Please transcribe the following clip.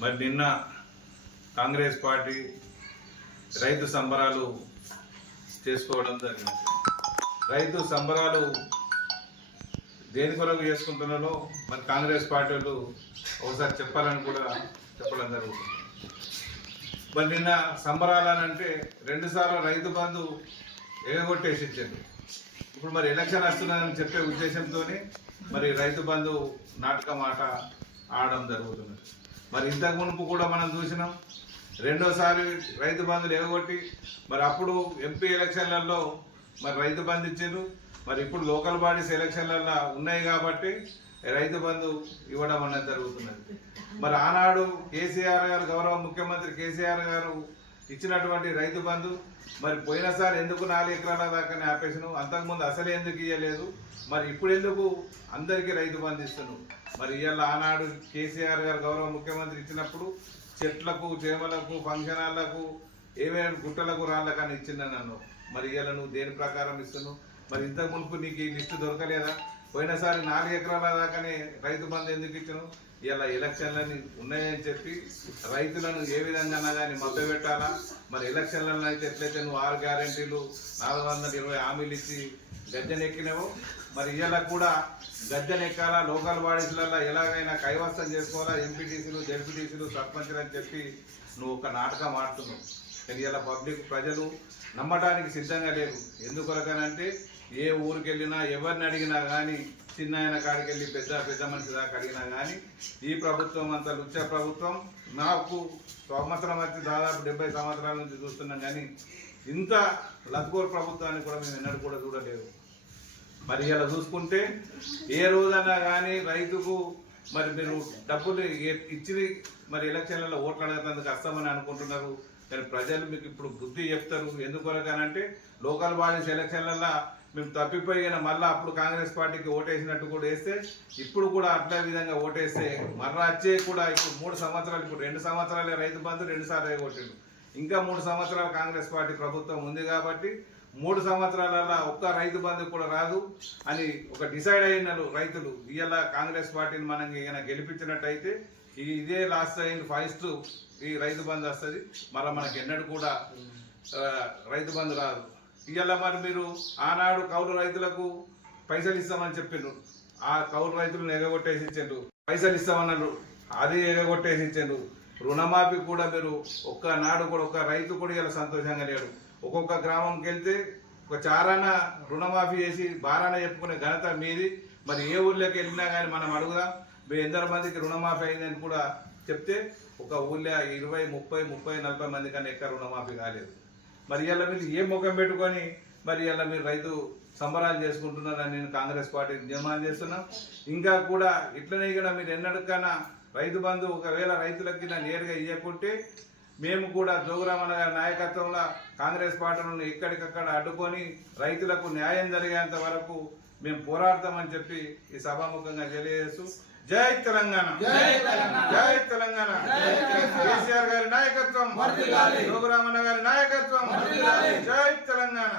మరి నిన్న కాంగ్రెస్ పార్టీ రైతు సంబరాలు చేసుకోవడం జరిగింది. రైతు సంబరాలు దేని కొరకు చేసుకుంటున్నారో మరి కాంగ్రెస్ పార్టీ వాళ్ళు ఒకసారి చెప్పాలని కూడా చెప్పడం జరుగుతుంది. మరి నిన్న సంబరాలని అంటే రెండుసార్లు రైతు బంధు ఎగగొట్టేసి ఇచ్చింది. ఇప్పుడు మరి ఎలక్షన్ వస్తున్నదని చెప్పే ఉద్దేశంతో మరి రైతు బంధు నాటకం ఆట ఆడడం జరుగుతున్నది. మరి ఇంతకు మునుపు కూడా మనం చూసినాం. రెండోసారి రైతు బంధులు ఎగగొట్టి మరి అప్పుడు ఎంపీ ఎలక్షన్లలో మరి రైతు బంధు ఇచ్చారు మరి ఇప్పుడు లోకల్ బాడీస్ ఎలక్షన్లలో ఉన్నాయి కాబట్టి రైతు బంధు ఇవ్వడం అనేది జరుగుతున్నది. మరి ఆనాడు కేసీఆర్ గారు గౌరవ ముఖ్యమంత్రి కేసీఆర్ గారు ఇచ్చినటువంటి రైతు బంధు మరి పోయినసారి ఎందుకు నాలుగు ఎకరాల దాకానే ఆపేసను అంతకుముందు అసలు ఎందుకు ఇవ్వలేదు మరి ఇప్పుడు ఎందుకు అందరికీ రైతు బంధు ఇస్తున్నావు? మరి ఇవాళ ఆనాడు కేసీఆర్ గారు గౌరవ ముఖ్యమంత్రి ఇచ్చినప్పుడు చెట్లకు చేమలకు ఫంక్షన్ హాళ్ళకు ఏమేమి గుట్టలకు రాళ్ళకని ఇచ్చిందని నన్ను మరి ఇవాళ నువ్వు దేని ప్రకారం ఇస్తున్నావు? మరి ఇంతకు మునుపు నీకు ఈ లిస్టు దొరకలేదా? పోయినసారి నాలుగు ఎకరాల దాకానే రైతు బంధు ఎందుకు ఇచ్చాను? ఇలా ఎలక్షన్లని ఉన్నాయని చెప్పి రైతులను ఏ విధంగా కానీ మభ్య పెట్టాలా? మరి ఎలక్షన్లలో అయితే ఎట్లయితే నువ్వు ఆరు గ్యారెంటీలు నాలుగు వందల ఇరవై హామీలు ఇచ్చి గద్దెనెక్కినావో మరి ఇలా కూడా గద్దెనెక్కాలా లోకల్ బాడీస్లలో ఎలాగైనా కైవసం చేసుకోవాలా? ఎంపీటీసీలు జడ్పీటీసీలు సర్పంచ్లు అని చెప్పి నువ్వు ఒక నాటకం ఆడుతున్నావు. కానీ ఇలా పబ్లిక్ ప్రజలు నమ్మడానికి సిద్ధంగా లేరు. ఎందుకొరకనంటే ఏ ఊరికి వెళ్ళినా ఎవరిని అడిగినా కానీ చిన్న ఆయన కాడికి వెళ్ళి పెద్ద పెద్ద మనిషి దాకా అడిగినా కానీ ఈ ప్రభుత్వం అంత లుచ్చ ప్రభుత్వం. నాకు సంవత్సరం వచ్చి దాదాపు డెబ్బై సంవత్సరాల నుంచి చూస్తున్నాం కానీ ఇంత లత్కోర్ ప్రభుత్వాన్ని కూడా మేము ఎన్నడూ కూడా చూడలేదు. మరి ఇలా చూసుకుంటే ఏ రోజైనా కానీ రైతుకు మరి మీరు డబ్బులు ఇచ్చి మరి ఎలక్షన్లలో ఓట్లు అడగడానికి వస్తామని అనుకుంటున్నారు. కానీ ప్రజలు మీకు ఇప్పుడు బుద్ధి చెప్తారు. ఎందుకొరకనంటే లోకల్ బాడీస్ ఎలక్షన్లలో మేము తప్పిపోయిన మళ్ళీ అప్పుడు కాంగ్రెస్ పార్టీకి ఓటేసినట్టు కూడా వేస్తే ఇప్పుడు కూడా అట్లా విధంగా ఓటేస్తే మర్ర వచ్చే కూడా ఇప్పుడు మూడు సంవత్సరాలు ఇప్పుడు రెండు సంవత్సరాలే రైతు బంధు రెండు సార్లు కొట్టిండు. ఇంకా మూడు సంవత్సరాలు కాంగ్రెస్ పార్టీ ప్రభుత్వం ఉంది కాబట్టి మూడు సంవత్సరాలలో ఒక్క రైతు బంధు కూడా రాదు అని ఒక డిసైడ్ అయినారు రైతులు. ఇవాళ కాంగ్రెస్ పార్టీని మనం ఈయన గెలిపించినట్టయితే ఈ ఇదే లాస్ట్ అయింది ఫస్ట్ ఈ రైతు బంధు వస్తుంది. మరల మనకి ఎన్నడూ కూడా రైతు బంధు రాదు. ఇవాళ మరి మీరు ఆనాడు కౌలు రైతులకు పైసలు ఇస్తామని చెప్పిండ్రు. ఆ కౌలు రైతులను ఎగగొట్టేసి ఇచ్చిండ్రు. పైసలు ఇస్తామన్నారు. అది ఎగగొట్టేసి ఇచ్చిండ్రు. రుణమాఫీ కూడా మీరు ఒక్క నాడు కూడా ఒక్క రైతు కూడా ఇలా సంతోషంగా లేడు. ఒక్కొక్క గ్రామంకి వెళ్తే ఒక చారాన రుణమాఫీ చేసి బారాన చెప్పుకునే ఘనత మీది. మరి ఏ ఊర్లోకి వెళ్ళినా కానీ మనం అడుగుదాం. మీ ఎందరు మందికి రుణమాఫీ అయిందని కూడా చెప్తే ఒక ఊళ్ళో ఇరవై ముప్పై ముప్పై నలభై మంది కన్నా ఎక్కువ రుణమాఫీ కాలేదు. మరి ఇలా మీరు ఏ ముఖం పెట్టుకొని మరి ఇలా మీరు రైతు సంబరాలు చేసుకుంటున్నారని నేను కాంగ్రెస్ పార్టీ నిర్మాణం చేస్తున్నాం. ఇంకా కూడా ఇట్లనే కూడా మీరు ఎన్నటికైనా రైతు బంధు ఒకవేళ రైతులకి నా నేరుగా ఇవ్వకుంటే మేము కూడా జోగురామన్న గారి నాయకత్వంలో కాంగ్రెస్ పార్టీలను ఎక్కడికక్కడ అడ్డుకొని రైతులకు న్యాయం జరిగేంత వరకు మేము పోరాడతామని చెప్పి ఈ సభాముఖంగా తెలియజేస్తూ జై తెలంగాణ. జై తెలంగాణ. కేసీఆర్ గారి నాయకత్వం. జోగురామన్న గారి నాయకత్వం. జై తెలంగాణ.